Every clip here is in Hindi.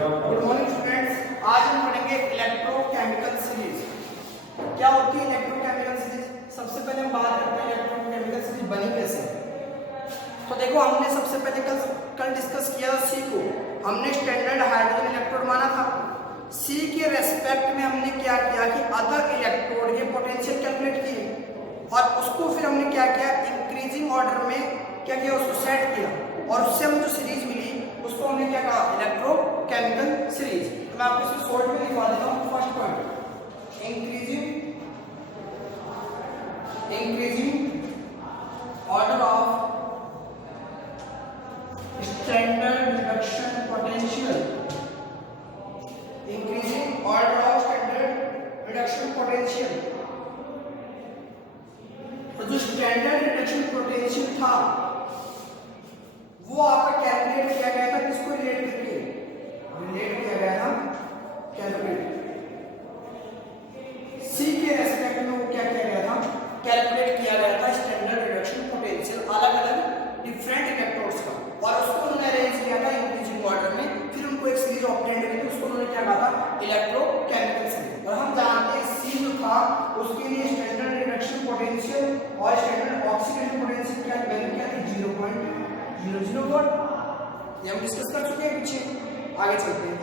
गुड मॉर्निंग स्टूडेंट्स, आज हम पढ़ेंगे इलेक्ट्रोकेमिकल सीरीज। क्या होती है इलेक्ट्रोकेमिकल सीरीज? सबसे पहले हम बात करते हैं इलेक्ट्रोकेमिकल सीरीज बनी कैसे। तो देखो, हमने सबसे पहले कल डिस्कस किया सी को, हमने स्टैंडर्ड हाइड्रोजन इलेक्ट्रोड माना था। सी के रेस्पेक्ट में हमने क्या किया कि अदर इलेक्ट्रोड के पोटेंशियल कैलकुलेट किए और उसको फिर हमने क्या किया, इंक्रीजिंग ऑर्डर में क्या किया, उसको सेट किया और उससे हमें जो सीरीज मिली उसको हमने क्या कहा, इलेक्ट्रोकेमिकल सीरीज। तो मैं आपको इसे शॉर्ट में लिखवा देता हूँ। First point, increasing order of standard reduction potential, increasing order of standard reduction potential. तो जो स्टैंडर्ड रिडक्शन पोटेंशियल था वो आपका कैलकुलेट किया गया था, किसको रिलेट करके, रिलेट किया गया था कैलकुलेट। सी के रेस्पेक्ट में वो क्या किया गया था, कैलकुलेट किया गया था स्टैंडर्ड रिडक्शन पोटेंशियल अलग अलग डिफरेंट इलेक्ट्रोड्स का, और उसको उन्होंने अरेंज किया था इंक्रीजिंग ऑर्डर में। फिर उनको एक सीरीज ऑब्टेन करके उसको उन्होंने क्या कहा था, इलेक्ट्रोकेमिकल सीरीज। और हम जानते हैं सी जो था उसके लिए स्टैंडर्ड रिडक्शन पोटेंशियल और स्टैंडर्ड ऑक्सीडेशन पोटेंशियल क्या वैल्यू क्या थी, 0.004। ये हम डिस्कस कर चुके हैं पीछे, आगे चलते हैं।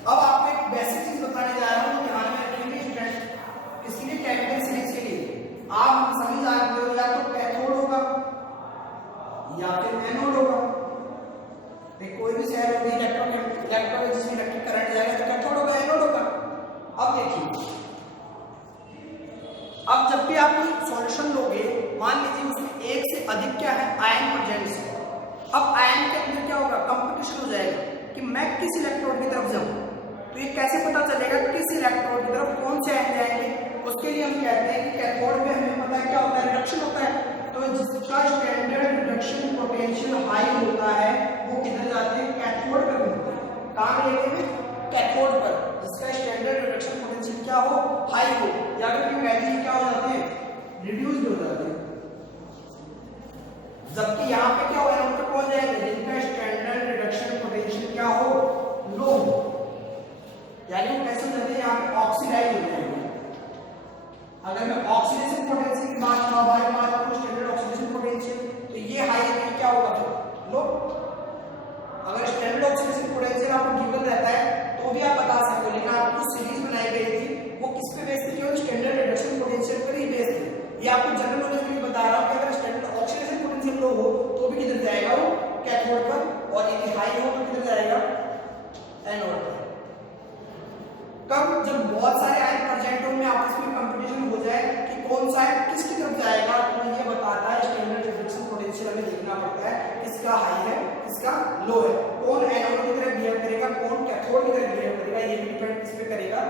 अब आपको एक बेसिक चीज बताने जा रहा हूं, ध्यान में रखेंगे स्टूडेंट। किसके लिए, केमिकल सीरीज के लिए। आप समझ जानते हो, या तो कैथोड होगा या फिर एनोड होगा। कोई भी सेल होगी इलेक्ट्रॉन जिसमें इलेक्ट्रिक करंट जाएगा तो कैथोड होगा, एनोड होगा। अब देखिए, अब जब भी आप सॉल्यूशन लोगे, मान लीजिए उसमें एक से अधिक क्या है, आयन प्रेजेंट है। अब आयन के अंदर क्या होगा, कंपटीशन हो जाएगा कि मैं किस इलेक्ट्रोड की तरफ जाऊं। तो ये कैसे पता चलेगा किस इलेक्ट्रोड की तरफ कौन से आयन जाएंगे? उसके लिए हम कहते हैं कि कैथोड में हमें पता है क्या होता है, रिडक्शन होता है। तो जिसका स्टैंडर्ड रिडक्शन पोटेंशियल हाई होता है वो किधर जाते हैं, कैथोड पर घूमते हैं। कहां लेते हैं, कैथोड पर। जिसका स्टैंडर्ड रिडक्शन पोटेंशियल क्या हो, हाई हो, या फिर वैल्यू क्या हो जाते हैं, रिड्यूस्ड हो जाते हैं। जबकि यहाँ पे क्या हो, एनोड पे पहुंच जाएंगे जिनका स्टैंडर्ड रिडक्शन पोटेंशियल क्या हो, लो हो, यानी वो कैसे हो जाते हैं, यहाँ पे ऑक्सीडाइज हो जाएंगे। अगर मैं ऑक्सीडेशन पोटेंशियल की बात करूं, स्टैंडर्ड ऑक्सीडेशन पोटेंशियल, तो ये हाई है, क्या होगा, लो। अगर स्टैंडर्ड ऑक्सीडेशन पोटेंशियल आपको गिवन रहता है तो भी आप बता सकते हो, लेकिन आपको सीरीज बनाई गई थी वो किस पे बेस्ड थी, केवल स्टैंडर्ड रिडक्शन पोटेंशियल पर ही बेस्ड थी। ये आपको जनरल नॉलेज के लिए बता रहा हूं कि अगर स्टैंडर्ड ऑक्सीडेशन पोटेंशियल लो हो तो भी किधर जाएगा, वो कैथोड पर, और यदि हाई हो तो किधर जाएगा, एनोड पर। कब, जब बहुत सारे आयन प्रेजेंट हो, में आपस में कंपटीशन हो जाए कि कौन सा आयन किसकी तरफ जाएगा, तो ये बताता है स्टैंडर्ड रिडक्शन पोटेंशियल। हमें देखना पड़ता है किसका हाई है किसका लो है, कौन एनोड की तरफ बिहेव करेगा, कौन कैथोड की तरफ बिहेव करेगा। ये भी डिपेंड किस पे करेगा,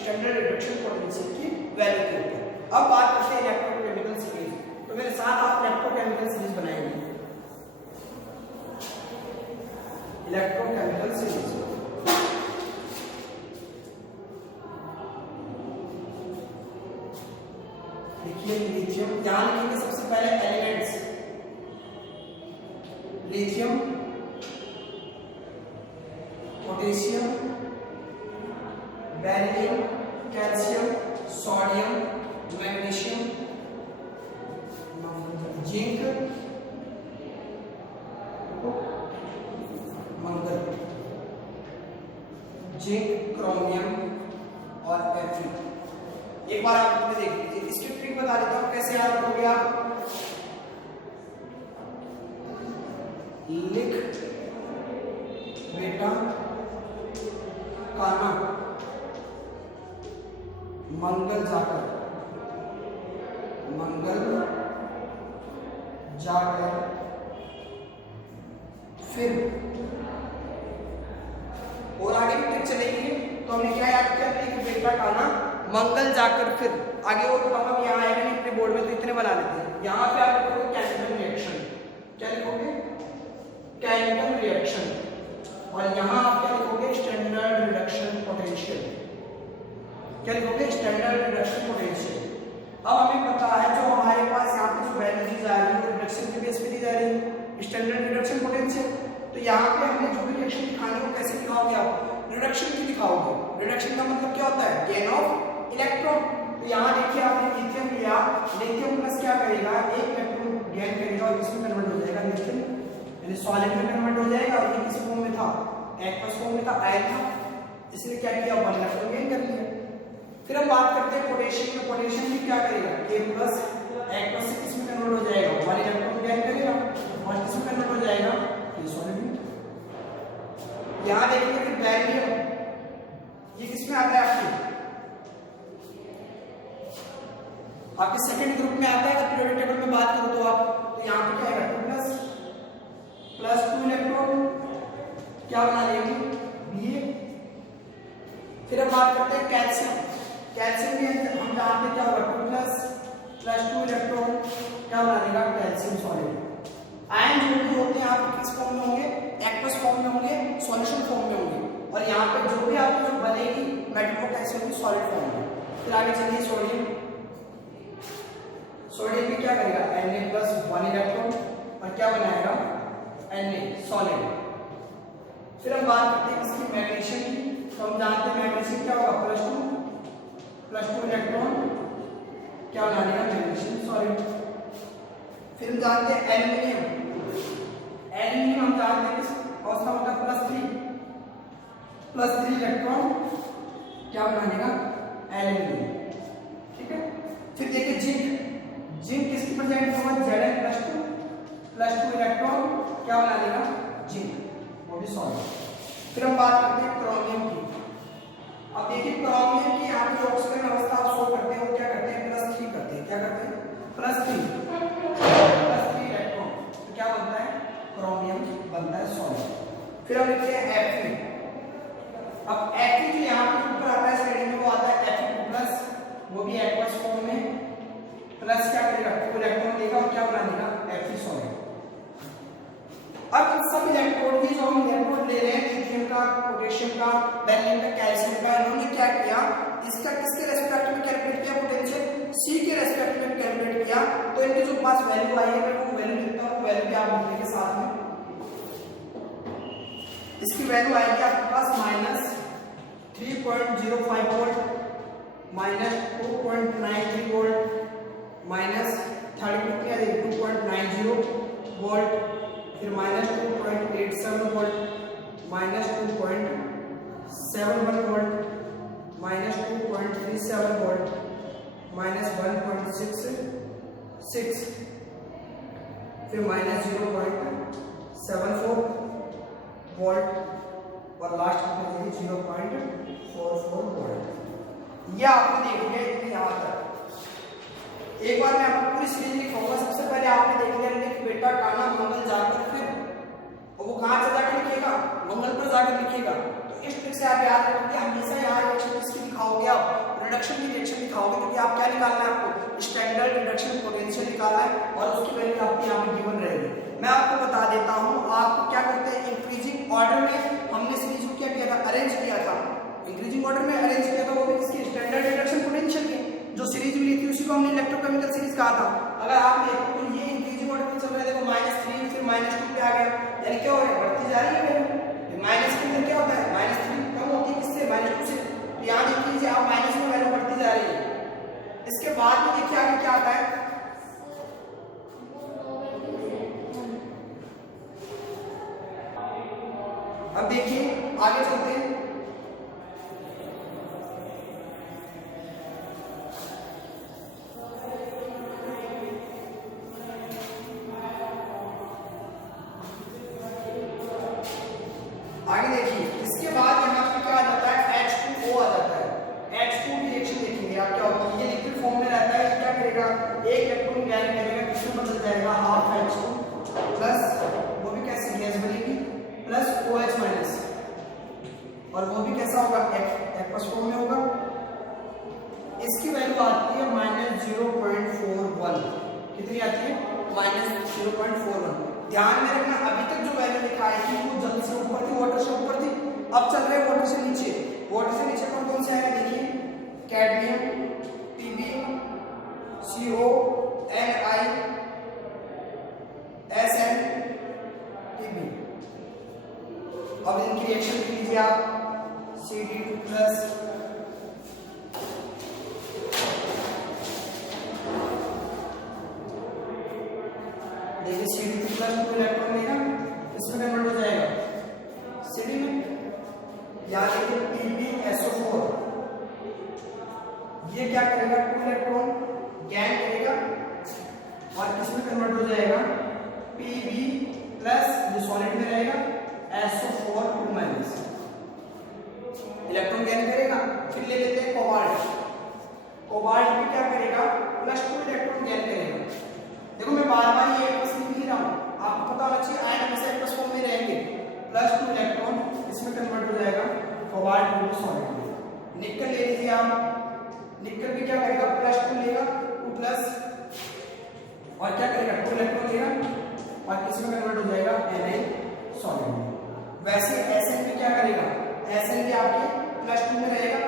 स्टैंडर्ड रिडक्शन पोटेंशियल की वैल्यू के ऊपर। अब बात करते हैं इलेक्ट्रोकेमिकल सीरीज। तो मेरे साथ आप इलेक्ट्रोकेमिकल सीरीज बनाएंगे, इलेक्ट्रोकेमिकल सीरीज। देखिए लिथियम, ध्यान रखिए सबसे पहले elements, lithium, potassium, beryllium, calcium, sodium, magnesium, zinc, मंगल, जिंक, क्रोमियम और Fe। एक बार आप इसमें देख लीजिए, इसकी ट्रिक बता देता हूं कैसे याद रखोगे आप। लिख बेटा काना मंगल जाकर, मंगल जाकर फिर, और आगे भी ट्रिक चलेगी। तो हमने क्या याद किया, लिख बेटा काना मंगल जाकर फिर, आगे और हम यहाँ आएगा नहीं अपने बोर्ड में, तो इतने बना लेते हैं। यहाँ पे आप लिखोगे केमिकल रिएक्शन, क्या लिखोगे, केमिकल रिएक्शन, और यहाँ आप क्या लिखोगे, स्टैंडर्ड रिडक्शन पोटेंशियल। क्या लिखोगे, स्टैंडर्ड रिडक्शन पोटेंशियल। अब हमें पता है जो हमारे पास यहाँ पे जो वैल्यू दी जा रही है रिडक्शन के बेस पे दी जा रही है, स्टैंडर्ड रिडक्शन पोटेंशियल। तो यहाँ पे हमने जो भी पोटेंशियल दिखाने को कैसे दिखाओगे आप, रिडक्शन की दिखाओगे। रिडक्शन का मतलब क्या होता है, गेन ऑफ इलेक्ट्रॉन। तो यहाँ देखिए आपने लिथियम लिया, लिथियम प्लस क्या करेगा, एक इलेक्ट्रॉन गेन करेगा और इसमें कन्वर्ट हो जाएगा, लिथियम यानी सॉलिड में कन्वर्ट हो जाएगा। और ये किस फॉर्म में था, एक्वस फॉर्म में था, आयन था, इसने क्या किया, वन इलेक्ट्रॉन गेन कर लिया। फिर हम बात करते हैं पोटेशियम में, पोटेशियम भी क्या करेगा, K प्लस एक्वस से किसमें कन्वर्ट हो जाएगा, वन इलेक्ट्रॉन गेन करेगा और किसमें कन्वर्ट हो जाएगा, ये सॉलिड में। यहाँ देखिए कि बैरियम ये किसमें आता है, आपके सेकंड ग्रुप में आता है। अगर पीरियोडिक टेबल में बात करो तो आप, तो यहाँ पे क्या आएगा, 2 प्लस 2 इलेक्ट्रॉन क्या बना लेंगे, Ba। फिर हम बात करते हैं कैल्शियम, कैल्शियम भी हम जानते हैं क्या होगा, 2 प्लस 2 इलेक्ट्रॉन क्या बना देगा, कैल्शियम सॉलिड। आयन जो भी होते हैं आपके किस फॉर्म में होंगे, एक्वस फॉर्म में होंगे, सॉल्यूशन फॉर्म में होंगे। और यहाँ पे जो भी आपकी जो बनेगी मेटल कैसे होगी, सॉलिड फॉर्म में। फिर आगे चलिए सोडियम, सोडियम भी क्या करेगा, Na प्लस 1 इलेक्ट्रॉन और क्या बनाएगा, Na सॉलिड। फिर हम बात करते हैं इसकी मैग्नीशियम की, तो हम जानते हैं मैग्नीशियम क्या होगा, प्लस 2 इलेक्ट्रॉन क्या बना देगा, मैग्नीशियम सॉलिड। फिर हम जानते हैं एल्यूमिनियम, एल्यूमिनियम हम जानते हैं किस अवस्था में, प्लस 3 इलेक्ट्रॉन क्या बना देगा, एल्यूमिनियम। ठीक है। फिर देखिए जिंक, जिंक किसकी प्रेजेंट होगा, Zn प्लस 2 इलेक्ट्रॉन क्या बना देगा, जिंक, वो भी सॉलिड। फिर हम बात करते हैं क्रोमियम की। अब देखिए क्रोमियम की यहाँ पे ऑक्सीजन अवस्था आप शो करते हैं, वो क्या करते हैं, प्लस 3 करते हैं, क्या करते हैं, प्लस 3 इलेक्ट्रॉन, तो क्या बनता है, क्रोमियम बनता है सॉलिड। फिर हम लिखते हैं Fe। अब Fe जो यहाँ पे ऊपर आता है श्रेणी में, वो आता है Fe+, वो भी एक्वस फॉर्म में, प्लस क्या करेगा, 2 इलेक्ट्रॉन देगा और क्या बना देगा, Fe सॉलिड। अब इन सब इलेक्ट्रोड की जो हम इलेक्ट्रोड ले रहे हैं, लिथियम का, पोटेशियम का, बेरिलियम का, कैल्शियम का, इन्होंने क्या किया, इसका किसके रेस्पेक्ट में कैलकुलेट किया, पोटेंशियल C के रेस्पेक्ट में कैलकुलेट किया। तो इनके जो पास वैल्यू आई है, मैं वो वैल्यू लिखता हूं, वैल्यू भी आप लिखेंगे साथ में। इसकी वैल्यू आएगी आपके पास -3.05 वोल्ट, -2.93 वोल्ट, थर्ड कितनी आ जाएगी, 2.90 वोल्ट, फिर -2.87 वोल्ट, -2.71 वोल्ट, -2.37 वोल्ट, -1.66, फिर -0.74 वोल्ट और लास्ट में 0.44 वोल्ट। ये आपने देख लिया इतने यहाँ तक। एक बार मैं आपको पूरी सीरीज लिखूंगा। सबसे पहले आपने देख लिया, लिख बेटा काना मंगल जाकर फिर, और वो कहाँ से जाकर लिखेगा, मंगल पर जाकर लिखेगा। तो इस ट्रिक से आप याद रखोगे, हमेशा यहाँ रिएक्शन किसकी दिखाओगे, आप रिडक्शन की रिएक्शन दिखाओगे, क्योंकि आप क्या निकालना है, आपको स्टैंडर्ड रिडक्शन पोटेंशियल निकालना है और उसकी वैल्यू आपकी यहाँ पे गिवन रहेगी। मैं आपको बता देता हूँ, आप क्या करते हैं, इंक्रीजिंग ऑर्डर में हमने सीरीज को क्या किया था, अरेंज किया था, इंक्रीजिंग ऑर्डर में अरेंज किया था, वो भी किसकी, स्टैंडर्ड रिडक्शन पोटेंशियल की। जो सीरीज मिली थी उसी को हमने इलेक्ट्रोकेमिकल सीरीज कहा था। अगर आप देखो तो ये इंक्रीजिंग ऑर्डर में चल रहा है, देखो -3 फिर -2 पे आ गया, यानी क्या हो रहा है, बढ़ती जा रही है वैल्यू। माइनस के अंदर क्या होता है, -3 कम होती है किससे, -2 से। तो यहाँ देख लीजिए आप माइनस में वैल्यू बढ़ती जा रही है। इसके बाद में देखिए आगे क्या आता है, अब देखिए आगे चलते हैं। आगे देखिए, इसके बाद यहाँ पे क्या आ जाता है, H2O आ जाता है। H2 रिएक्शन देखेंगे आप क्या होगी, ये लिक्विड फॉर्म में रहता है, क्या करेगा, एक इलेक्ट्रॉन गैस करेगा, किसमें बदल जाएगा, हाफ H2 प्लस, वो भी कैसे गैस बनेगी, प्लस OH माइनस, और वो भी कैसा होगा, एक्वस फॉर्म में होगा। इसकी वैल्यू आती है -0.41, कितनी आती है, -0.41। ध्यान में रखना, अभी तक जो वैल्यू दिखाई थी वो जल से ऊपर थी, वाटर से ऊपर थी, अब चल रहे वाटर से नीचे। वाटर से नीचे कौन कौन से आएगा, देखिए cadmium, Pb, CO, Ni, Sn, Pb। अब इनकी रिएक्शन लिख लीजिए आप, Cd2 प्लस देखिए Cd2 प्लस 2 इलेक्ट्रॉन लेगा, इसमें कन्वर्ट हो जाएगा Cd में, या देखिए PbSO4, ये क्या करेगा 2 इलेक्ट्रॉन गेन करेगा और किसमें कन्वर्ट हो जाएगा Pb प्लस जो सॉलिड में रहेगा SO4 2 माइनस, इलेक्ट्रॉन गेन करेगा। फिर ले लेते हैं कोबाल्ट, कोबाल्ट भी क्या करेगा प्लस 2 इलेक्ट्रॉन गेन करेगा। देखो मैं बार बार ये प्लस लिख नहीं रहा हूं, आपको पता होना चाहिए आयन हमेशा प्लस फॉर्म में रहेंगे, प्लस 2 इलेक्ट्रॉन इसमें कन्वर्ट हो जाएगा कोबाल्ट में सॉलिड में। निकल ले लीजिए आप, निकल भी क्या करेगा प्लस 2 लेगा 2 प्लस और क्या करेगा 2 इलेक्ट्रॉन लेगा और किसमें कन्वर्ट हो जाएगा Na सॉलिड में। वैसे Sn भी क्या करेगा, Sn भी आपके प्लस 2 में रहेगा,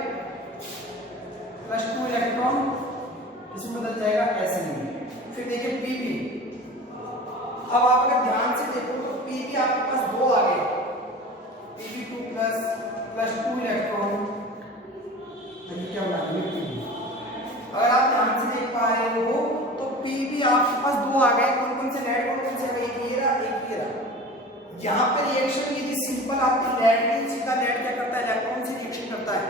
प्लस 2 इलेक्ट्रॉन इसमें बदल जाएगा Sn में। फिर देखिए Pb, अब आप अगर ध्यान से देखो तो Pb आपके पास 2 आ गए, Pb2 प्लस 2 इलेक्ट्रॉन, ये क्या बना है Pb। अगर आप ध्यान से देख पा रहे हो तो Pb आपके पास 2 आ गए, कौन कौन से लेड, कौन कौन से एक ये रहा एक ये रहा। यहाँ पे रिएक्शन ये सिंपल आपकी लेड की, सीधा लेड क्या करता है इलेक्ट्रॉन से रिएक्शन करता है,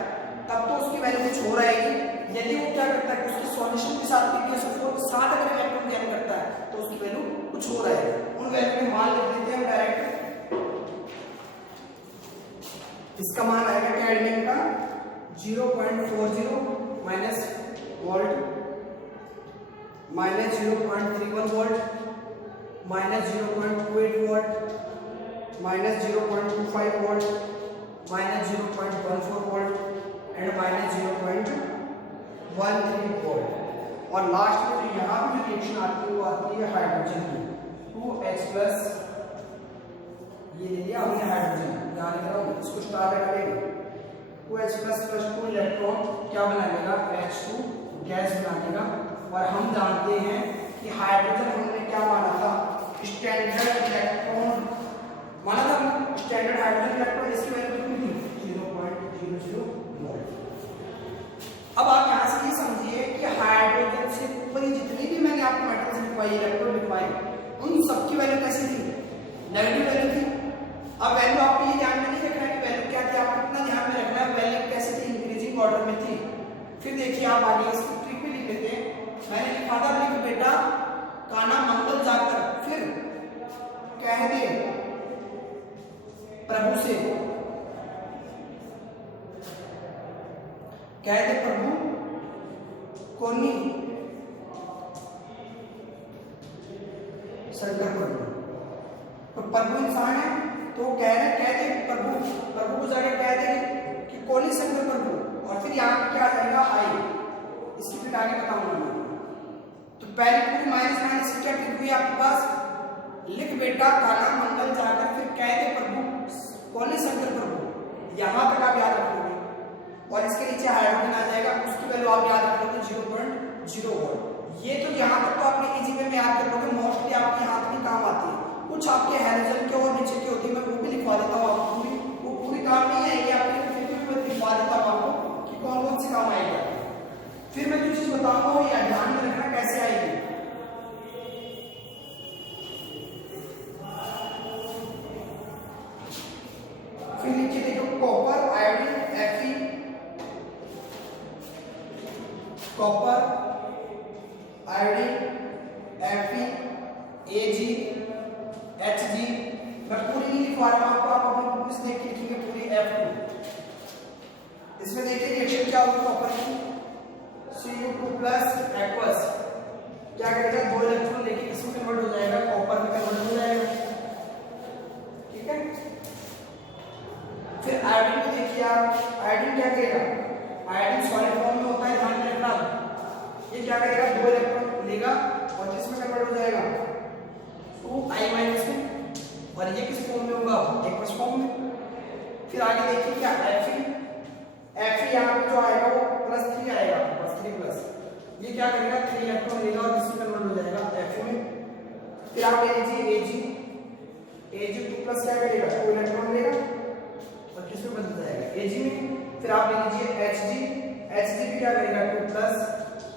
तब तो उसकी वैल्यू कुछ हो रहेगी। यदि वो क्या करता है उसकी सॉल्यूशन के साथ PbSO4 के साथ अगर इलेक्ट्रॉन गेन करता है तो उसकी वैल्यू कुछ हो रहेगी। उन वैल्यू के मान लिख देते हैं डायरेक्ट, इसका मान आएगा कैडमियम का 0.40 minus volt, minus 0.31 volt, minus 0.28 volt, minus 0.25 volt, minus 0.14 volt and minus 0.13 volt. और लास्ट में जो यहाँ भी रिएक्शन आती है वो आती है हाइड्रोजन की 2H प्लस, ये ले लिया हमने हाइड्रोजन, यहाँ लिख रहा हूँ इसको स्टार लगा देंगे, 2H प्लस प्लस 2 इलेक्ट्रॉन क्या बना लेगा H2 गैस बना देगा। और हम जानते हैं कि हाइड्रोजन हमने क्या माना था स्टैंडर्ड इलेक्ट्रॉन माना था, स्टैंडर्ड हाइड्रोजन इलेक्ट्रॉन, इसकी वैल्यू कितनी थी 0.00 मोल। अब आप यहाँ से ये समझिए कि हाइड्रोजन से ऊपर जितनी भी मैंने आपको मेटल्स लिखवाई, इलेक्ट्रॉन लिखवाई, उन सबकी वैल्यू कैसी थी नेगेटिव वैल्यू थी। अब वैल्यू आपको ये ध्यान में नहीं रखना है कि वैल्यू क्या थी, आपको इतना ध्यान में रखना है वैल्यू कैसी थी इंक्रीजिंग ऑर्डर में थी। फिर देखिए आप आगे इसकी ट्रिक भी लिख लेते हैं, मैंने लिखा था लिख बेटा काना मंगल जाकर फिर कह दे प्रभु से, कह दे प्रभु कोनी शंकर प्रभु। तो प्रभु इंसान है तो कह दे प्रभु, प्रभु को जाके कह दे कि कोनी शंकर प्रभु, और फिर यहाँ क्या आ जाएगा आई, इसकी फिर आगे बताऊंगा मैं। तो पहले पूरी माइनस माइनस क्या ट्रिक हुई आपके पास, लिख बेटा काना मंगल जाकर फिर कह दे प्रभु कोनी शंकर प्रभु, यहाँ तक आप याद रखोगे। और इसके नीचे हाइड्रोजन आ जाएगा, उसकी वैल्यू आप याद रखोगे 0.01। ये तो यहाँ तक तो आपने इजी वे में याद कर लोगे, मोस्टली आपके हाथ में काम आती है। कुछ आपके हाइड्रोजन के और नीचे की होती है, मैं वो भी लिखवा देता हूँ आपको, वो पूरी काम नहीं आएगी, आपके लिखवा देता हूँ आपको कि कौन कौन से काम आएगा। फिर मैं जो चीज बताऊंगा वो ये ध्यान में रखना कैसे आएगी। फिर नीचे देखो copper iodine Fe, copper iodine Fe Ag Hg, मैं पूरी नहीं लिखवा रहा हूं आपको, आप अपनी बुक से देख के लिखेंगे पूरी F2। इसमें देखिए रिएक्शन क्या होगी कॉपर की, Cu2 प्लस एक्वस क्या करेगा 2 इलेक्ट्रॉन लेके किसमें कन्वर्ट हो जाएगा कॉपर में कन्वर्ट हो जाएगा, ठीक है। फिर आयोडीन को देखिए आप, आयोडीन क्या करेगा, आयोडीन सॉलिड फॉर्म में होता है, ध्यान में रखना। ये क्या करेगा 2 इलेक्ट्रॉन लेगा और किसमें कन्वर्ट हो जाएगा 2I माइनस में, और ये किस फॉर्म में होगा एक्वस फॉर्म में। फिर आगे देखिए क्या Fe यहाँ पे जो आएगा वो +3 आएगा, +3 प्लस, ये क्या करेगा 3 इलेक्ट्रॉन लेगा और किसमें कन्वर्ट हो जाएगा Fe में। फिर आप ले लीजिए Ag2 प्लस क्या करेगा 2 इलेक्ट्रॉन लेगा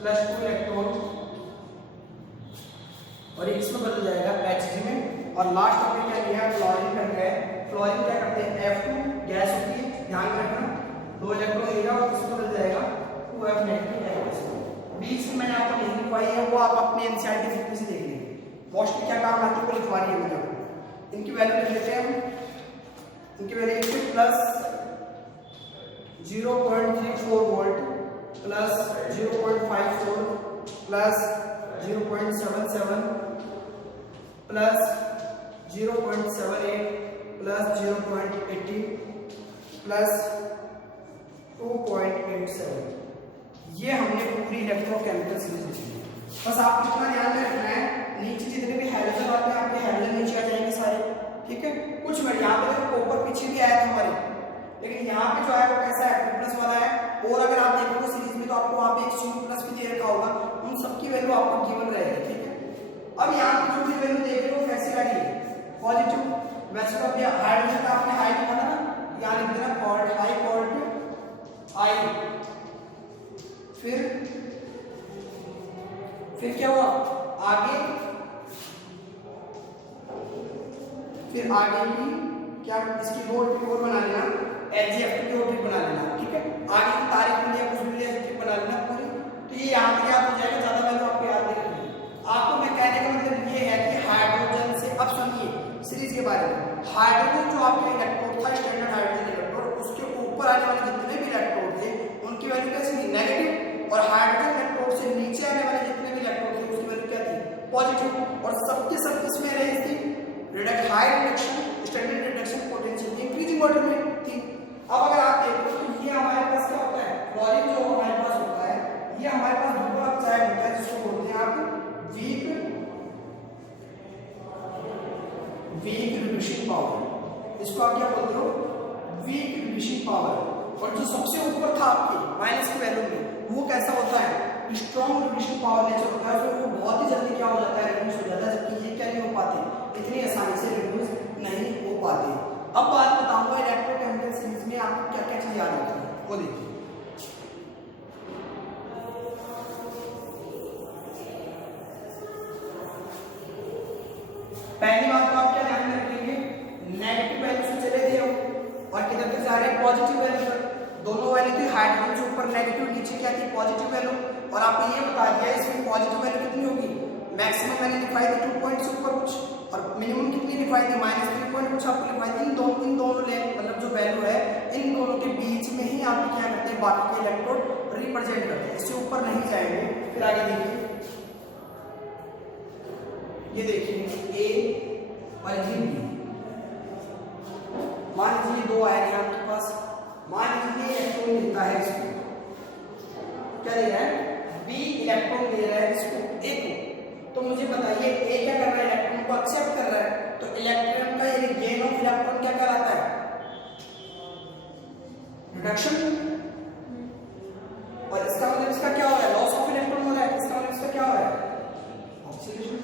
प्लस 2 इलेक्ट्रॉन और इसमें बदल जाएगा Hg में। और लास्ट हमने क्या लिया, फ्लोरीन कर गए। फ्लोरीन क्या करते हैं, F2 गैस होती है, ध्यान रखना, 2 इलेक्ट्रॉन लेगा और इसमें बदल जाएगा 2F नेगेटिव। बीच में मैंने आपको नहीं लिखवाई है, वो आप अपने एनसीईआरटी बुक में से देख लीजिए। मोस्टली क्या काम आती है वो लिखवानी है मुझे। इनकी वैल्यू लिख लेते हैं हम। इनकी वैल्यू लिखते हैं plus 0.34 volt plus 0.54 plus 0.77 plus 0.78 plus 0.80 plus 2.87। ये हमने पूरी इलेक्ट्रोकेमिकल सीरीज लिखी है। बस आप इतना ध्यान में रखना है, नीचे जितने भी हाइड्रोजन आते हैं आपके हाइड्रोजन नीचे आ जाएंगे सारे, ठीक है। कुछ मिनट यहाँ पे देखो कॉपर पीछे भी आया था हमारे, लेकिन यहाँ पे जो है वो कैसा है, 2+ वाला है। और अगर आप देखोगे सीरीज में तो आपको वहाँ पे एक Cu+ भी दे रखा होगा, उन सबकी वैल्यू आपको गिवन रहेगी, ठीक है। अब यहाँ पे जो भी वैल्यू देख रहे हो कैसी आ रही है, पॉजिटिव। वैसे तो अभी हाइड्रोजन का आपने हाई लिखा था ना, यहाँ लिख देना कॉल्ड हाई कॉल्ड आई। फिर क्या हुआ आगे, फिर आगे भी क्या, इसकी दो ट्रिक बना लेना, LgF2 की ट्रिक बना लेना, ठीक है। आगे की तारीख में लिया, कुछ भी लिया, ट्रिक बना लेना पूरी। तो ये यहाँ पे याद हो जाएगा, ज्यादा वैल्यू आपको याद नहीं रखनी। आपको मैं कहने का मतलब ये है कि हाइड्रोजन से, अब सुनिए सीरीज के बारे में, हाइड्रोजन जो आपका इलेक्ट्रोड था, स्टैंडर्ड हाइड्रोजन इलेक्ट्रोड, उसके ऊपर आने वाले जितने भी इलेक्ट्रोड थे उनकी वैल्यू कैसी थी, नेगेटिव। और हाइड्रोजन इलेक्ट्रोड से नीचे आने वाले जितने भी इलेक्ट्रोड थे उसकी वैल्यू क्या थी, पॉजिटिव। और सबके सब किसमें रही थी, high reduction, standard reduction potential increasing order में थी। अब अगर आप देखो तो ये हमारे पास क्या होता है, फ्लोरीन जो हमारे पास होता है, ये हमारे पास दूसरा चार्ज होता है जिसको बोलते हैं आप वीक रिड्यूसिंग पावर। इसको आप क्या बोलते हो, वीक रिड्यूसिंग पावर। और जो सबसे ऊपर था आपके माइनस की वैल्यू में, वो कैसा होता है, स्ट्रॉन्ग रिड्यूसिंग पावर नेचर होता है, तो वो बहुत ही जल्दी क्या हो जाता है, रिड्यूस हो जाता है। जबकि ये क्या नहीं हो पाते, इतनी आसानी से रिड्यूस नहीं हो पाते। अब बात बताऊंगा इलेक्ट्रोकेमिकल सीरीज में आपको क्या क्या चीज याद होती है, वो देखिए। पहली बात तो आप क्या ध्यान में रखेंगे, नेगेटिव वैल्यू से चले थे और किधर तक जा रहे हैं, पॉजिटिव वैल्यू तक। दोनों वैल्यू थी, हाइड्रोजन से ऊपर नेगेटिव, नीचे क्या थी, पॉजिटिव वैल्यू। और आपको ये बता दिया इसमें पॉजिटिव वैल्यू कितनी होगी, मैक्सिमम मैंने लिखवाई थी 2 पॉइंट से ऊपर कुछ, और मिनिमम कितनी लिखवाई थी, -3 पॉइंट कुछ आपको लिखवाई थी। इन दोनों मतलब जो वैल्यू है, इन दोनों के बीच में ही आप क्या करते हैं, बाकी के इलेक्ट्रोड रिप्रेजेंट करते हैं, इससे ऊपर नहीं जाएंगे। फिर आगे देखिए, ये देखिए ए और ये बी, मान लीजिए 2 आए हैं आपके पास, मान लीजिए इलेक्ट्रॉन देता है इसको, क्या दे रहा है, बी इलेक्ट्रॉन दे रहा है इसको ए को। तो मुझे बताइए ए क्या कर रहा है, इलेक्ट्रॉन को एक्सेप्ट कर रहा है, तो इलेक्ट्रॉन का ये गेन ऑफ इलेक्ट्रॉन क्या कहलाता है, रिडक्शन। और इसका मतलब इसका क्या हो रहा है, लॉस ऑफ इलेक्ट्रॉन हो रहा है। इसका मतलब इसका क्या हो रहा है, ऑक्सीडेशन।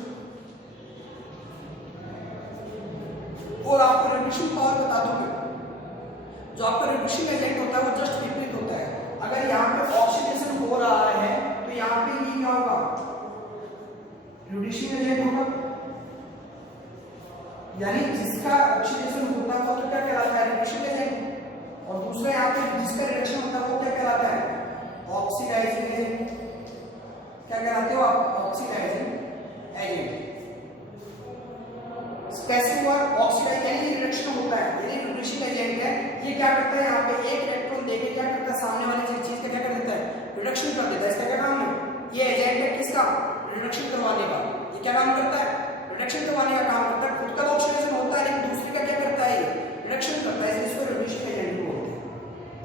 और आपको रिडक्शन पावर बता दूं मैं, जो आपका रिडक्शन एजेंट होता है वो जस्ट विपरीत होता है। अगर यहाँ पे ऑक्सीडेशन हो रहा है तो यहाँ पे ये क्या होगा, रिड्यूसिंग एजेंट होगा, यानी जिसका ऑक्सीडेशन होता है वो तो क्या कहलाता है, रिड्यूसिंग एजेंट। और दूसरा यहाँ पे जिसका रिडक्शन होता है वो क्या कहलाता है, ऑक्सीडाइजिंग एजेंट। क्या कहलाते हो आप, ऑक्सीडाइजिंग एजेंट। कैसे हुआ, ऑक्सीडाइज यानी रिडक्शन होता है, यानी रिड्यूसिंग एजेंट है। ये क्या करता है, यहाँ पे एक इलेक्ट्रॉन देके क्या करता है, सामने वाली चीज का क्या कर देता है, रिडक्शन कर देता है। इसका क्या काम है, ये एजेंट है किसका, रिडक्शन करवाने का। ये क्या काम करता है, रिडक्शन करवाने का काम करता है। खुद का ऑक्सीडेशन होता है लेकिन दूसरे का क्या करता है, रिडक्शन करता है, इसको रिड्यूसिंग एजेंट बोलते हैं।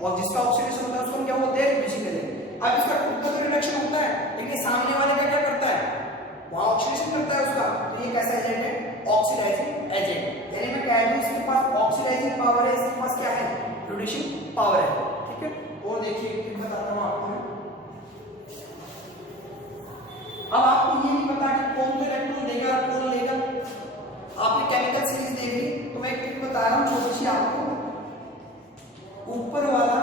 और जिसका ऑक्सीडेशन होता है उसको क्या बोलते हैं, रिड्यूसिंग एजेंट। अब इसका खुद का तो रिडक्शन होता है लेकिन सामने वाले का क्या करता है, वहां ऑक्सीडेशन करता है उसका। तो ये कैसा एजेंट है, ऑक्सीडाइजिंग एजेंट। यानी मैं कह दूं इसके पास ऑक्सीडाइजिंग पावर है, इसके पास क्या है, रिड्यूसिंग पावर है, ठीक है। और देखिए एक बताता हूं आपको मैं, अब आपको ये नहीं पता कि कौन सा इलेक्ट्रॉन देगा और कौन लेगा। आपने केमिकल सीरीज देख ली तो मैं एक ट्रिक बता रहा हूं छोटी सी आपको। ऊपर वाला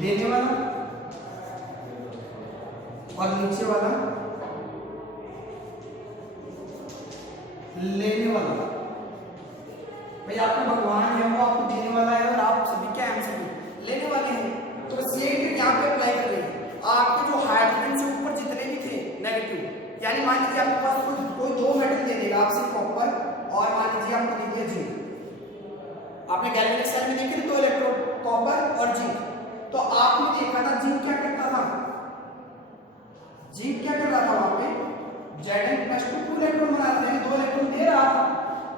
देने वाला और नीचे वाला लेने वाला। भाई आपके भगवान है, वो आपको देने वाला है और आप सभी क्या है, सभी लेने वाले हैं। तो बस ये ट्रिक यहाँ पे अप्लाई कर रहे हैं। आपके जो हाइड्रोजन से ऊपर जितने भी थे नेगेटिव, यानी मान लीजिए आपके पास कोई दो मेटल दे देगा आपसे, कॉपर और मान लीजिए आपको दे दिया जिंक। आपने गैल्वेनिक सेल में देखे दो इलेक्ट्रोड, कॉपर और जिंक। तो आपने देखा था जिंक क्या करता था, जिंक क्या कर रहा था वहां पे, Zn+2 इलेक्ट्रॉन बना रहा है, 2 इलेक्ट्रॉन दे रहा था।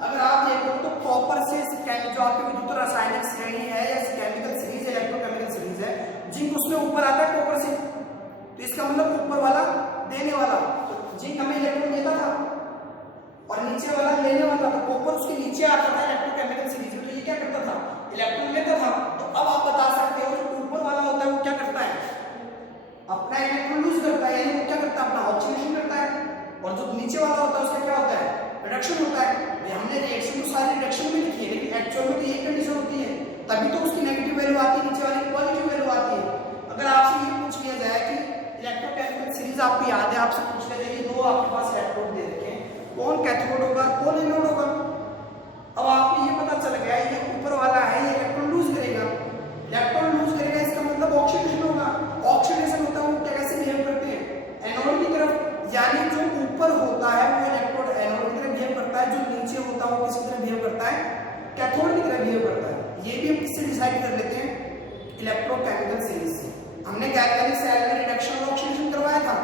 अगर आप देखो तो कॉपर से जो आपकी विद्युत रासायनिक श्रेणी है या केमिकल सीरीज, इलेक्ट्रोकेमिकल सीरीज है, जिंक उसमें ऊपर आता है कॉपर से, तो इसका मतलब ऊपर वाला देने वाला, तो जिंक हमें इलेक्ट्रॉन देता था और नीचे वाला लेने वाला था। कॉपर उसके नीचे आता था इलेक्ट्रोकेमिकल सीरीज में, तो ये क्या करता था, इलेक्ट्रॉन लेता था। तो अब आप बता सकते हो जो ऊपर वाला होता है वो क्या करता है, अपना इलेक्ट्रॉन लूज करता है, यानी वो क्या करता है, अपना ऑक्सीडेशन करता है। और जो नीचे वाला होता है उसका क्या होता है, रिडक्शन होता है। हमने रिएक्शन तो सारी रिडक्शन में लिखी है, लेकिन एक्चुअल में तो ये कंडीशन होती है, तभी तो उसकी नेगेटिव वैल्यू आती है, नीचे वाली की पॉजिटिव वैल्यू आती है। अगर आपसे ये पूछ लिया जाए कि इलेक्ट्रोकेमिकल सीरीज आपको याद है, आपसे पूछ लिया जाए कि दो आपके पास इलेक्ट्रोड दे रखे हैं, कौन कैथोड होगा कौन एनोड होगा, अब आपको ये पता चल गया ये ऊपर वाला है, ये इलेक्ट्रॉन लूज करेगा, इलेक्ट्रॉन लूज करेगा, इसका मतलब ऑक्सीडेशन होगा। ऑक्सीडेशन होता है वो कैसे बिहेव करते हैं, एनोड की तरफ, यानी जो ऊपर होता है वो इलेक्ट्रोड एनोड की तरह बिहेव करता है, जो नीचे होता है वो किसकी तरह बिहेव करता है, कैथोड की तरह बिहेव करता है। ये भी हम किससे डिसाइड कर लेते हैं, इलेक्ट्रोकेमिकल सीरीज से। हमने गैल्वेनिक सेल में रिडक्शन और ऑक्सीडेशन करवाया था,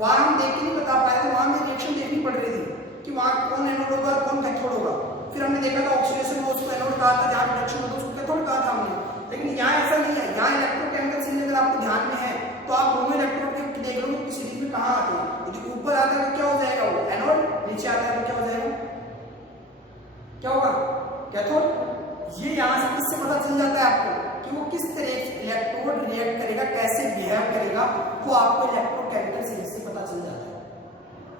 वहां हम देख नहीं बता पाए थे, वहां में रिएक्शन देखनी पड़ रही थी कि वहां कौन एनोड होगा और कौन कैथोड होगा। फिर हमने देखा था ऑक्सीडेशन में उसको एनोड कहा था, जहां रिडक्शन होता है उसको कैथोड कहा था हमने। लेकिन यहाँ ऐसा नहीं है, यहाँ इलेक्ट्रोकेमिकल सीरीज अगर आपको ध्यान में है तो आप दोनों इलेक्ट्रोड के देख लो कि सीरीज में कहां आते हैं। यदि ऊपर आता है तो क्या हो जाएगा, वो एनोड, नीचे आता है तो क्या हो जाएगा, क्या होगा, कैथोड। ये यहां से किससे पता चल जाता है आपको कि वो किस तरह इलेक्ट्रोड रिएक्ट करेगा, कैसे बिहेव करेगा, वो आपको इलेक्ट्रोकेमिकल सीरीज से पता चल जाता है।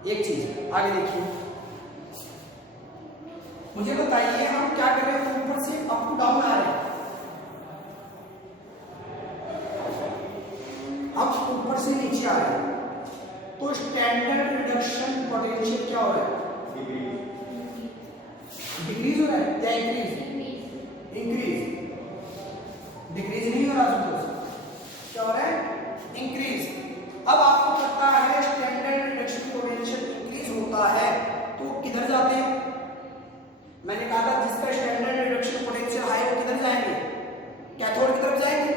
एक चीज आगे देखिए, मुझे बताइए हम क्या कर रहे हैं, ऊपर से अप टू डाउन आ रहे हैं, हम ऊपर से नीचे आ रहे हैं, तो स्टैंडर्ड रिडक्शन पोटेंशियल क्या हो रहा है, डिक्रीज हो रहा है या इंक्रीज, इंक्रीज, डिक्रीज नहीं हो रहा, क्या हो रहा है, इंक्रीज। अब आपको पता है स्टैंडर्ड रिडक्शन पोटेंशियल इंक्रीज होता है तो किधर जाते हैं, मैंने कहा था जिसका स्टैंडर्ड रिडक्शन पोटेंशियल हाई वो किधर जाएंगे, कैथोड की तरफ जाएंगे।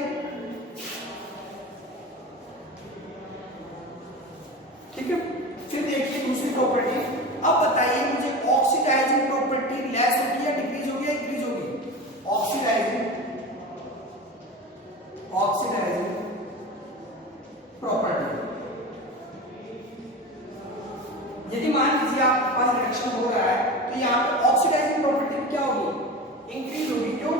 ठीक है, फिर देखिए दूसरी प्रॉपर्टी। अब बताइए मुझे ऑक्सीडाइजिंग प्रॉपर्टी लेस होगी या डिक्रीज होगी या इंक्रीज होगी, ऑक्सीडाइजिंग प्रॉपर्टी। यदि मान लीजिए आपके पास रिएक्शन हो रहा है तो यहाँ पे ऑक्सीडाइजिंग प्रॉपर्टी क्या होगी, इंक्रीज होगी। क्यों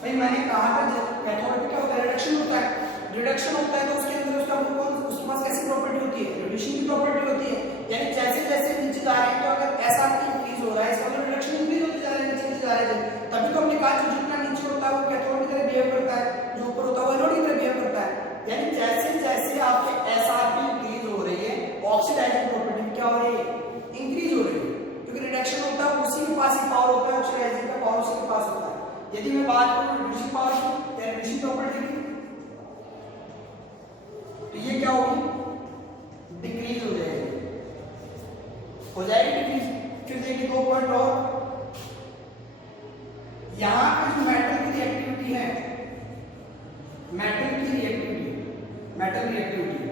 भाई, मैंने कहा था कैथोड पे क्या होता है, रिडक्शन होता है, रिडक्शन होता है तो उसके अंदर उसका उसके पास कैसी प्रॉपर्टी होती है, रिड्यूसिंग की प्रॉपर्टी होती है। यानी जैसे जैसे नीचे जा रहे हैं तो अगर ऐसा इंक्रीज हो रहा है इसका मतलब रिडक्शन इंक्रीज होते जा रहे हैं, नीचे नीचे जा रहे हैं, तभी तो हमने कहा जो जितना नीचे होता है वो कैथोड की तरह बिहेव करता है, जो ऊपर होता है वो एनोड की तरह बिहेव करता है। यानी जैसे जैसे आपके एसआरपी इंक्रीज हो रही है, ऑक्सीडाइजिंग प्रॉपर्टी क्या हो रही है, इंक्रीज हो रही है, क्योंकि रिडक्शन होता है उसी के पास ही पावर होता है, ऑक्सीडाइजिंग का पावर उसी के पास होता है। यदि मैं बात करूं रिड्यूसिंग पावर की या रिड्यूसिंग प्रॉपर्टी की, तो ये क्या होगी, डिक्रीज हो जाएगी, डिक्रीज। फिर देखिए 2 पॉइंट और, यहां पे जो मेटल की रिएक्टिविटी है, मेटल रिएक्टिविटी।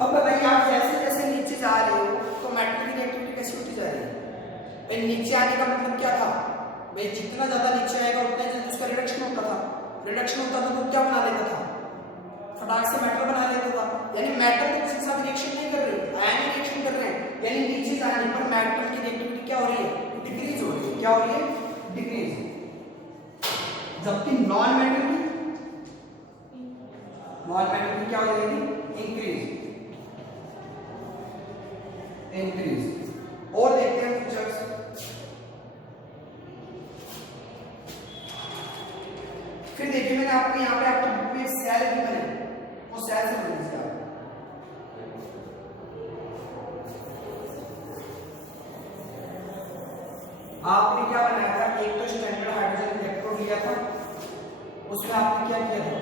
अब बताइए आप जैसे जैसे नीचे जा रहे हो तो मेटल की रिएक्टिविटी कैसे होती जा रही है, भाई नीचे आने का मतलब क्या था, भाई जितना ज्यादा नीचे आएगा उतना जल्दी उसका रिडक्शन होता था, रिडक्शन होता था तो क्या बना लेता था, फटाक से मेटल बना लेता था। यानी मेटल तो किसी के साथ रिएक्शन नहीं कर रहे, आयन रिएक्शन कर रहे हैं, यानी नीचे जाने पर मेटल की रिएक्टिविटी क्या हो रही है, डिक्रीज हो रही है। क्या हो रही है, डिक्रीज। जबकि नॉन मेटल की क्या हो जाएगी, इंक्रीज। और देखते हैं फीचर्स। फिर देखिए मैंने आपको यहाँ पे आपको पे सेल भी बने, वो सेल से बन जाएगा। आपने क्या बनाया था, एक तो स्टैंडर्ड हाइड्रोजन इलेक्ट्रोड लिया था, उसमें आपने क्या किया था,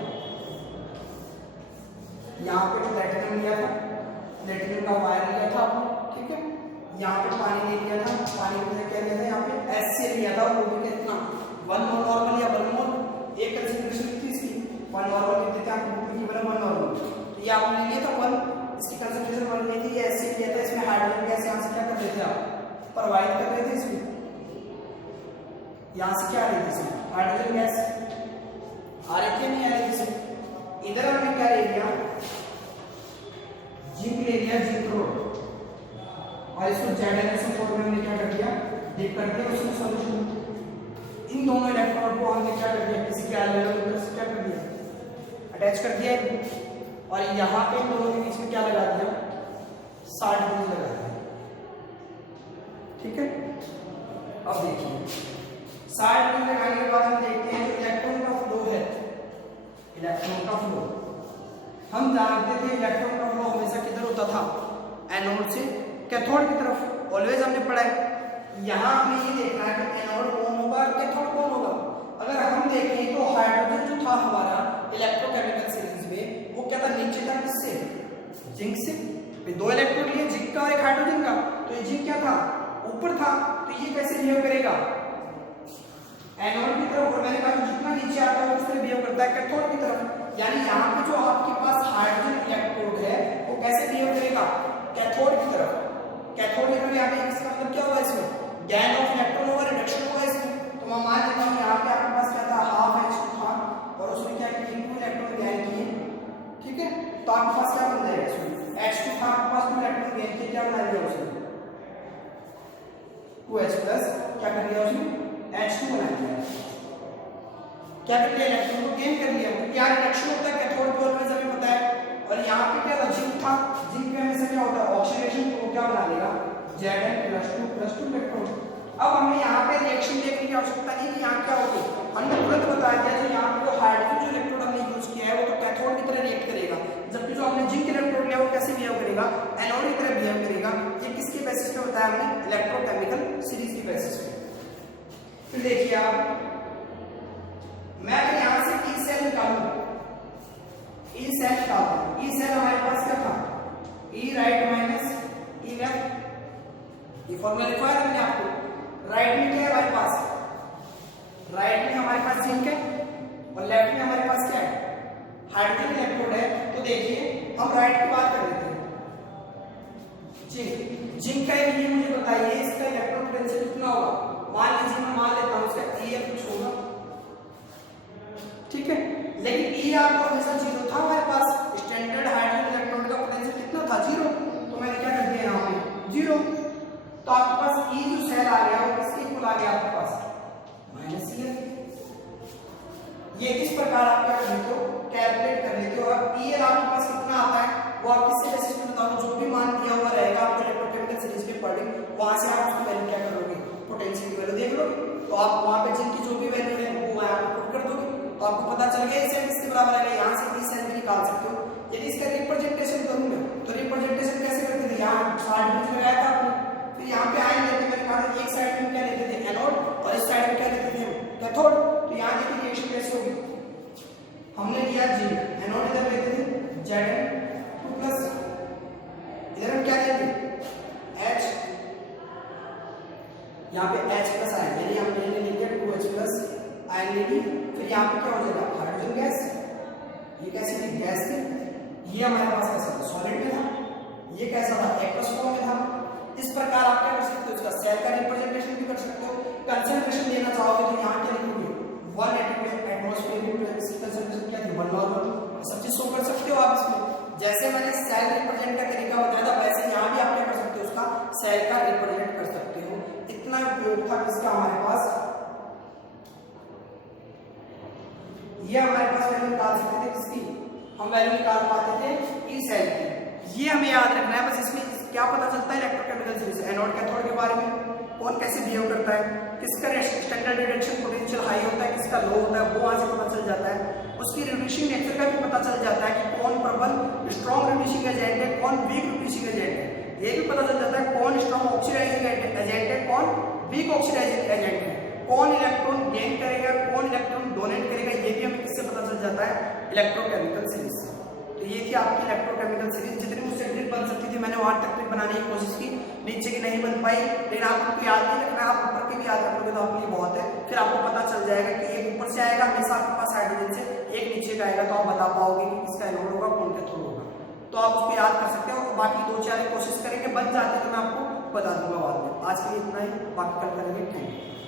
यहाँ पे प्लेटिनम लिया था, प्लेटिनम का वायर लिया था आपने, ठीक है। यहाँ पे पानी ले लिया था, पानी में क्या लिया था, यहाँ पे HCl लिया था, वो भी कितना 1 मोल नॉर्मल या 1 मोल, एक कंसंट्रेशन कितनी इसकी 1 नॉर्मल कितने थे आपको की बना 1 नॉर्मल, तो ये आपने लिया था 1, इसकी कंसंट्रेशन 1 ली थी, ये HCl लिया था, इसमें हाइड्रोजन गैस यहाँ से क्या कर रहे थे आप, प्रवाहित कर रहे थे इसमें, यहाँ से क्या आ रही थी इसमें हाइड्रोजन गैस आ रही थी, नहीं आ रही थी। इधर हमने क्या ले लिया, जिंक ले लिया, जिंक क्लोराइड, और इसको ZnSO फॉर्म में हमने क्या कर दिया, डिप कर दिया उसमें सॉल्यूशन। इन दोनों इलेक्ट्रोड को हमने क्या कर दिया, किसी के एल्यूमीनियम से क्या कर दिया, अटैच कर दिया, और यहाँ पे इन दोनों के बीच में क्या लगा दिया, 60 डिग्री लगा दिया, ठीक है। अब देखिए 60 डिग्री लगाने के बाद हम देखते हैं जो इलेक्ट्रॉन का फ्लो है, इलेक्ट्रॉन का फ्लो, हम जानते थे इलेक्ट्रॉन का फ्लो हमेशा किधर होता था, एनोड से कैथोड की तरफ, ऑलवेज हमने पढ़ा है। यहाँ हमें ये देखना है कि एनोड कौन होगा और कैथोड कौन होगा। अगर हम देखें तो हाइड्रोजन जो था हमारा इलेक्ट्रोकेमिकल सीरीज में, वो क्या था, नीचे था किससे, जिंक से, फिर 2 इलेक्ट्रॉन लिए, जिंक का और एक हाइड्रोजन का, तो ये जिंक क्या था, ऊपर था, तो ये कैसे बिहेव करेगा, एनोड की तरफ, और मैंने कहा जितना नीचे आता है उससे बिहेव करता है कैथोड की तरफ, यानी यहाँ पे जो आपके पास हाइड्रोजन इलेक्ट्रोड है वो कैसे बिहेव करेगा, कैथोड की तरफ। कैथोड की तरफ यहाँ पे इसका मतलब क्या होगा, इसमें गेन ऑफ इलेक्ट्रॉन होगा, रिडक्शन होगा इसमें। तो मैं मान लेता हूँ यहाँ पे आपके पास क्या था, हाफ H2 था, और उसने क्या किया, 2 इलेक्ट्रॉन गेन किए, ठीक है। तो आपके पास क्या बन जाएगा, इसमें H2 था, आपके पास 2 इलेक्ट्रॉन गेन किए, क्या बना दिया उसने, 2H प्लस क्या कर दिया उसने, H2 बना दिया, क्या कर लिया, इलेक्ट्रॉन को गेन कर लिया। यहाँ रिडक्शन होता है कैथोड की ओर में, हमें पता है। और यहाँ पे क्या था, जिंक था, जिंक में हमेशा क्या होता है, ऑक्सीडेशन, तो क्या बना लेगा, Zn+2+2 इलेक्ट्रॉन। अब हमें यहाँ पे रिएक्शन देखने की आवश्यकता नहीं कि यहाँ क्या होगी, हमने तुरंत बता दिया जो यहाँ पे जो हाइड्रोजन जो इलेक्ट्रोड हमने यूज किया है वो तो कैथोड की तरह रिएक्ट करेगा, जबकि जो हमने जिंक इलेक्ट्रोड लिया वो कैसे बिहेव करेगा, एनोड की तरह बिहेव करेगा। ये किसके बेसिस पे बताया हमने, इलेक्ट्रोकेमिकल सीरीज की बेसिस पे। फिर देखिए आप, मैं अगर यहाँ से ई सेल निकालूं, ई सेल निकालूं, ई सेल हमारे पास क्या था, ई राइट माइनस ई लेफ्ट, ये फॉर्मूला लिखवाया था मैंने आपको। राइट में क्या है हमारे पास, राइट में हमारे पास जिंक है, और लेफ्ट में हमारे पास क्या है, हाइड्रोजन इलेक्ट्रोड है। तो देखिए हम राइट की बात कर लेते हैं, जिंक का ये मुझे बताइए इसका इलेक्ट्रॉन पोटेंशियल कितना होगा, मान लीजिए मैं मान लेता हूँ इसका ई कुछ होगा, ठीक है। लेकिन ई आपको हमेशा 0 था हमारे पास, स्टैंडर्ड हाइड्रोजन इलेक्ट्रोड का पोटेंशियल कितना था, 0, तो मैंने क्या कर दिया यहाँ पे 0। तो आपके पास ई जो सेल आ गया वो किसके इक्वल आ गया आपके पास, -E। ये इस प्रकार आप क्या कर लेते हो, कैलकुलेट कर लेते हो। और ई आपके पास कितना आता है वो आप किसके बेसिस पे बताओ, जो भी मान दिया हुआ रहेगा आपको इलेक्ट्रोकेमिकल सीरीज के अकॉर्डिंग, वहां से आप उसकी वैल्यू क्या करोगे, पोटेंशियल की वैल्यू देख लोगे। तो आप वहां पे जिनकी जो भी वैल्यू है वो वहां पे पुट कर दोगे, तो आपको पता चल गया इसे किसके बराबर आएगा। यहाँ से भी सेल भी निकाल सकते हो। यदि इसका रिप्रेजेंटेशन करूंगा तो रिप्रेजेंटेशन कैसे करते थे, यहाँ 60 डिग्री लगाया था आपने, फिर यहाँ पे आएंगे तो मैंने कहा एक साइड में क्या लेते थे, एनोड, और इस साइड में क्या लेते थे, कैथोड। तो यहाँ देखिए रिएक्शन कैसे होगी, हमने लिया जिंक, एनोड इधर लेते थे Zn2+, इधर हम क्या लेंगे H, यहाँ पे H+ आएगा, यानी हम लेंगे 2H+ आयन लेंगे। फिर यहाँ पे क्या हो जाएगा, हाइड्रोजन गैस, ये कैसी थी, गैस थी, ये हमारे पास कैसा था, सॉलिड में था, ये कैसा था, एक्वस फॉर्म में था। इस प्रकार आप क्या कर सकते हो, इसका सेल का रिप्रेजेंटेशन भी कर सकते हो। कंसंट्रेशन देना चाहोगे तो यहाँ क्या लिखोगे, 1 एटमॉस्फेयर कंसंट्रेशन क्या थी, 1 नॉर्मल, सब चीज शो कर सकते हो आप इसमें। जैसे मैंने सेल रिप्रेजेंट का तरीका बताया था वैसे यहाँ भी आप क्या कर सकते हो, उसका सेल का रिप्रेजेंट कर सकते हो। इतना उपयोग था किसका हमारे पास, ये हमारे पास वैल्यू निकाल सकते थे किसकी, हम वैल्यू निकाल पाते थे ई सेल की। ये हमें याद रखना है बस। इसमें क्या पता चलता है इलेक्ट्रोकेमिकल सीरीज, एनोड कैथोड के बारे में, कौन कैसे बिहेव करता है, किसका स्टैंडर्ड रिडक्शन पोटेंशियल हाई होता है, किसका लो होता है, वो वहां से पता चल जाता है। उसकी रिड्यूसिंग नेचर का भी पता चल जाता है कि कौन प्रबल स्ट्रॉन्ग रिड्यूसिंग एजेंट है, कौन वीक रिड्यूसिंग एजेंट है। ये भी पता चल जाता है कौन स्ट्रॉन्ग ऑक्सीडाइजिंग एजेंट है, कौन वीक ऑक्सीडाइजिंग एजेंट है, कौन इलेक्ट्रॉन गेन करेगा, कौन इलेक्ट्रॉन डोनेट करेगा। ये भी हमें किससे पता चल जाता है, इलेक्ट्रोकेमिकल सीरीज से। तो ये थी आपकी इलेक्ट्रोकेमिकल सीरीज। जितनी मुझसे ट्रिक बन सकती थी मैंने वहां तक ट्रिक बनाने की कोशिश की, नीचे की नहीं बन पाई, लेकिन आपको याद नहीं रखना, आप ऊपर की भी याद रखोगे तो आपके लिए बहुत है। फिर आपको पता चल जाएगा कि एक ऊपर से आएगा हमेशा आपके पास हाइड्रोजन से, एक नीचे का आएगा, तो आप बता पाओगे कि किसका एनोड होगा, कौन कैथोड होगा। तो आप उसको याद कर सकते हो। बाकी 2-4 कोशिश करेंगे, बन जाते तो मैं आपको बता दूंगा बाद में। आज के लिए इतना ही, बाकी कल करेंगे। Thank you.